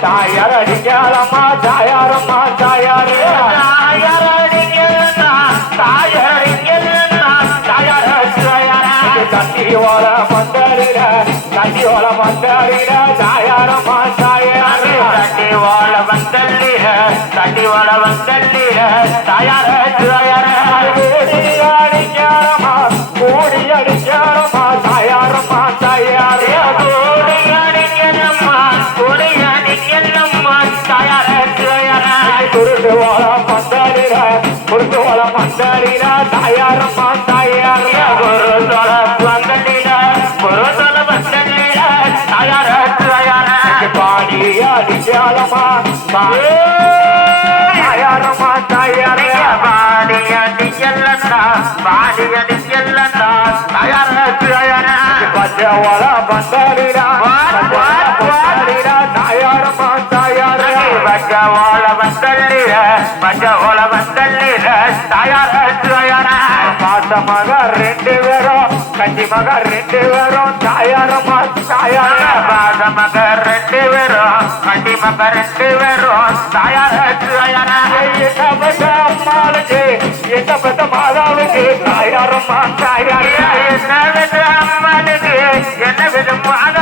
தாயாரம்மா தாயாரம்மா தாயாரு கட்டியோல மந்தரில கட்டியோல மந்தரில தாயாரம்மா தாயாரு கட்டியோல மந்தரில கட்டியோல மந்தரில தாயார கூடி அடிக்காரம்மா கூடி அடிக்காரம்மா தாயாரம்மா தாயாரு கூடி அடிக்கணும்மா கூடி அடிக்கணும்மா தாயார குருட்டுவோல மந்தரில குருட்டுவோல மந்தரில தாயாரம்மா தாயாரு குருதோல மந்தரில குருதோல மந்தரில தாயார பாடி அடிக்காரம்மா தாயாரம்மா தாயாரு பாடி அடிக்கலன்னா பாடி அடிக்கலன்னா தாயார பச்சவள மந்தரில மந்தரில தாயாரம்மா தாயாரு பச்சவள மந்தரில பச்சவள மந்தரில தாயார பாசமக ரெண்டு பேரும் கஞ்சி மக ரெண்டு பேரும் தாயாரம்மா தாயார பாசமக ரெண்டு பேரும் கஞ்சி மக ரெண்டு பேரும் தாயார என்ன பெற்ற அம்மாளுக்கு என்ன பெற்ற மாதாவுக்கு தாயாரம்மா தாயார என்ன பெற்ற அம்மாளுக்கு என்ன பெற்ற மாதா